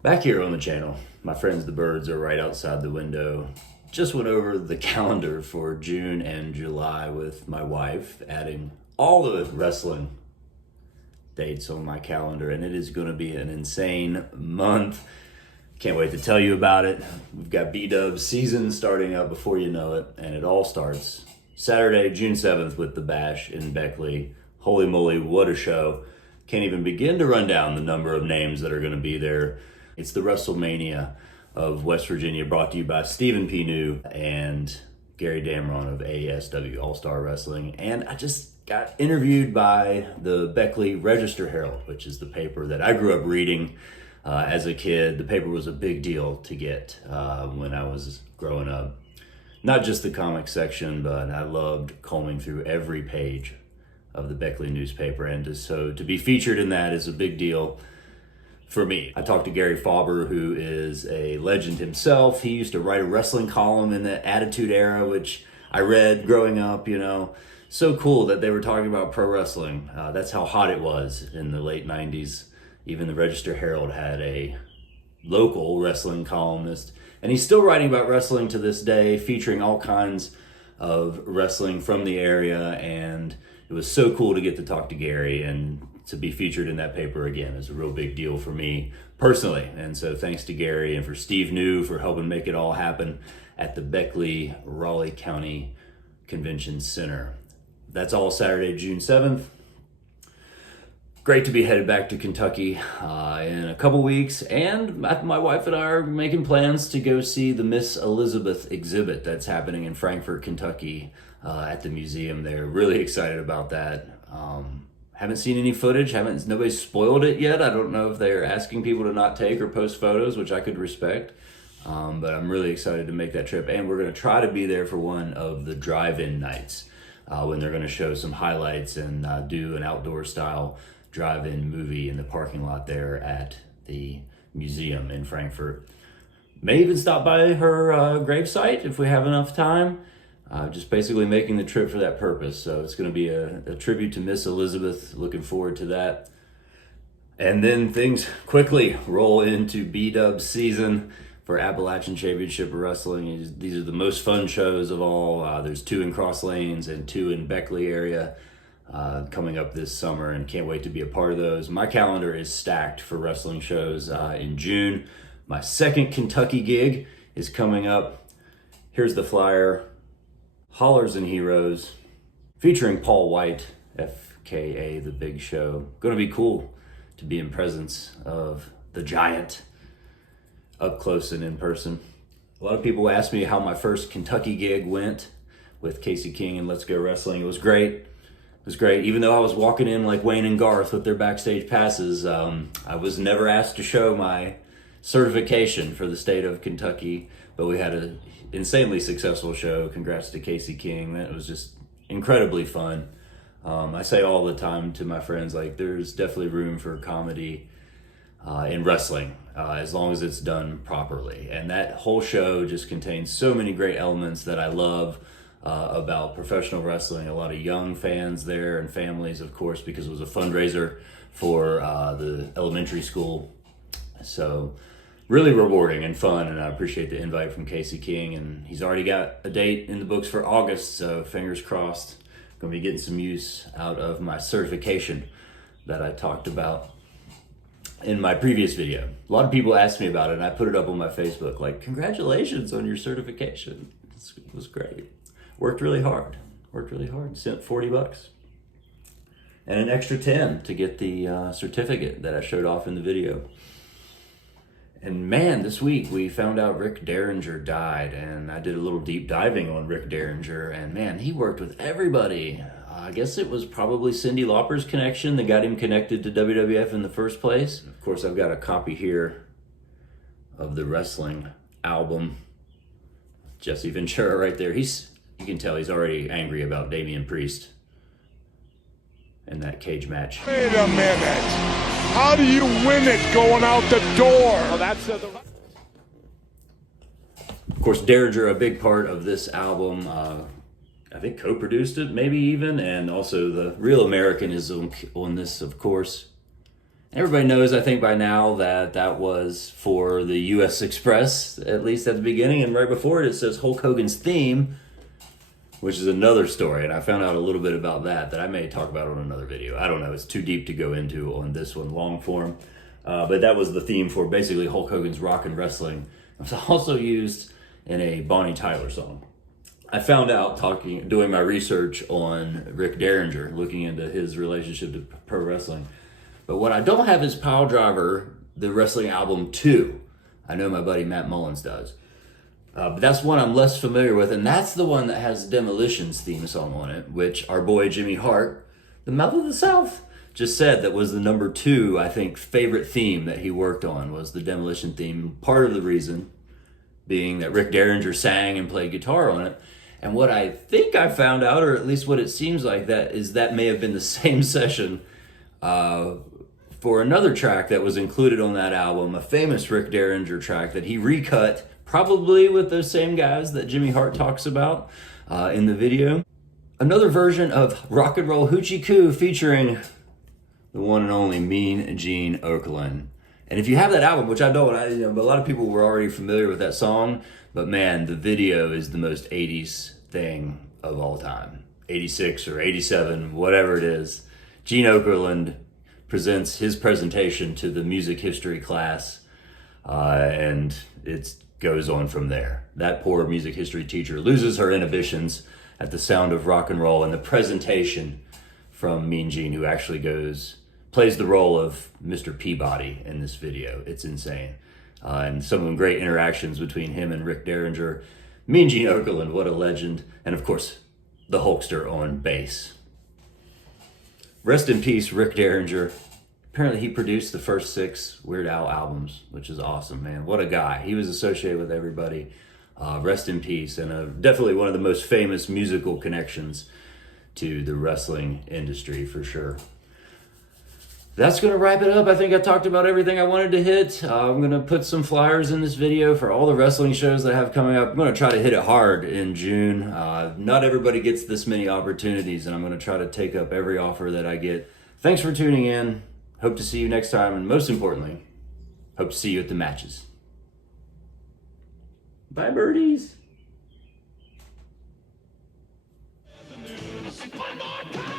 Back here on the channel, my friends the birds are right outside the window. Just went over the calendar for June and July with my wife, adding all the wrestling dates on my calendar, and it is going to be an insane month. Can't wait to tell you about it. We've got Bdubs season starting up before you know it, and it all starts Saturday, June 7th with the Bash in Beckley. Holy moly, what a show. Can't even begin to run down the number of names that are going to be there. It's the WrestleMania of West Virginia, brought to you by Stephen P. New and Gary Damron of ASW, All-Star Wrestling. And I just got interviewed by the Beckley Register Herald, which is the paper that I grew up reading as a kid. The paper was a big deal to get when I was growing up. Not just the comic section, but I loved combing through every page of the Beckley newspaper. And to be featured in that is a big deal for me. I talked to Gary Fauber, who is a legend himself. He used to write a wrestling column in the Attitude Era, which I read growing up, you know. So cool that they were talking about pro wrestling. That's how hot it was in the late 90s. Even the Register Herald had a local wrestling columnist. And he's still writing about wrestling to this day, featuring all kinds of wrestling from the area. And it was so cool to get to talk to Gary, and to be featured in that paper again is a real big deal for me personally. And so thanks to Gary and for Steve New for helping make it all happen at the Beckley Raleigh County Convention Center. That's all Saturday, June 7th. Great to be headed back to Kentucky in a couple weeks, and my wife and I are making plans to go see the Miss Elizabeth exhibit that's happening in Frankfort, Kentucky at the museum there. Really excited about that. Haven't seen any footage, nobody's spoiled it yet. I don't know if they're asking people to not take or post photos, which I could respect. But I'm really excited to make that trip, and we're gonna try to be there for one of the drive-in nights when they're gonna show some highlights and do an outdoor style drive-in movie in the parking lot there at the museum in Frankfort. May even stop by her gravesite if we have enough time. Just basically making the trip for that purpose. So it's going to be a tribute to Miss Elizabeth. Looking forward to that. And then things quickly roll into Bdubs season for Appalachian Championship Wrestling. These are the most fun shows of all. There's 2 in Cross Lanes and 2 in Beckley area coming up this summer, and can't wait to be a part of those. My calendar is stacked for wrestling shows in June. My second Kentucky gig is coming up. Here's the flyer. Hollers Heroes, featuring Paul White, FKA The Big Show. Gonna be cool to be in presence of the giant up close and in person. A lot of people ask me how my first Kentucky gig went with Casey King and Let's Go Wrestling. It was great. It was great. Even though I was walking in like Wayne and Garth with their backstage passes, I was never asked to show my certification for the state of Kentucky, but we had an insanely successful show. Congrats to Casey King. It was just incredibly fun. I say all the time to my friends, like, there's definitely room for comedy in wrestling as long as it's done properly. And that whole show just contains so many great elements that I love about professional wrestling. A lot of young fans there and families, of course, because it was a fundraiser for the elementary school. So really rewarding and fun, and I appreciate the invite from Casey King, and he's already got a date in the books for August, so fingers crossed. Gonna be getting some use out of my certification that I talked about in my previous video. A lot of people asked me about it, and I put it up on my Facebook, like, congratulations on your certification. It was great. Worked really hard, sent $40 and an extra 10 to get the certificate that I showed off in the video. And man, this week we found out Rick Derringer died, and I did a little deep diving on Rick Derringer, and man, he worked with everybody. I guess it was probably Cyndi Lauper's connection that got him connected to WWF in the first place. Of course, I've got a copy here of the wrestling album. Jesse Ventura right there. You can tell he's already angry about Damian Priest in that cage match. Wait a minute. How do you win it going out the door? Well, that's Of course, Derringer, a big part of this album. I think co-produced it, maybe even, and also the real American is on this, of course. Everybody knows, I think, by now that that was for the U.S. Express, at least at the beginning, and right before it says Hulk Hogan's theme, which is another story, and I found out a little bit about that I may talk about on another video. I don't know, it's too deep to go into on this one, long form. But that was the theme for basically Hulk Hogan's Rock and Wrestling. It was also used in a Bonnie Tyler song. I found out doing my research on Rick Derringer, looking into his relationship to pro wrestling. But what I don't have is Piledriver, the wrestling album 2. I know my buddy Matt Mullins does. But that's one I'm less familiar with, and that's the one that has Demolition's theme song on it, which our boy Jimmy Hart, the Mouth of the South, just said that was the number 2, I think, favorite theme that he worked on was the Demolition theme. Part of the reason being that Rick Derringer sang and played guitar on it. And what I think I found out, or at least what it seems like, that may have been the same session for another track that was included on that album, a famous Rick Derringer track that he recut, probably with those same guys that Jimmy Hart talks about in the video. Another version of Rock and Roll Hoochie Koo featuring the one and only Mean Gene Okerlund. And if you have that album, which I don't, but a lot of people were already familiar with that song, but man, the video is the most 80s thing of all time. 86 or 87, whatever it is. Gene Okerlund presents his presentation to the music history class, and it goes on from there. That poor music history teacher loses her inhibitions at the sound of rock and roll, and the presentation from Mean Gene, who actually plays the role of Mr. Peabody in this video. It's insane. And some great interactions between him and Rick Derringer. Mean Gene Okerlund, what a legend. And of course, the Hulkster on bass. Rest in peace, Rick Derringer. Apparently he produced the first 6 Weird Al albums, which is awesome, man. What a guy. He was associated with everybody. Rest in peace. And definitely one of the most famous musical connections to the wrestling industry, for sure. That's going to wrap it up. I think I talked about everything I wanted to hit. I'm going to put some flyers in this video for all the wrestling shows that I have coming up. I'm going to try to hit it hard in June. Not everybody gets this many opportunities, and I'm going to try to take up every offer that I get. Thanks for tuning in. Hope to see you next time, and most importantly, hope to see you at the matches. Bye, birdies. One more time.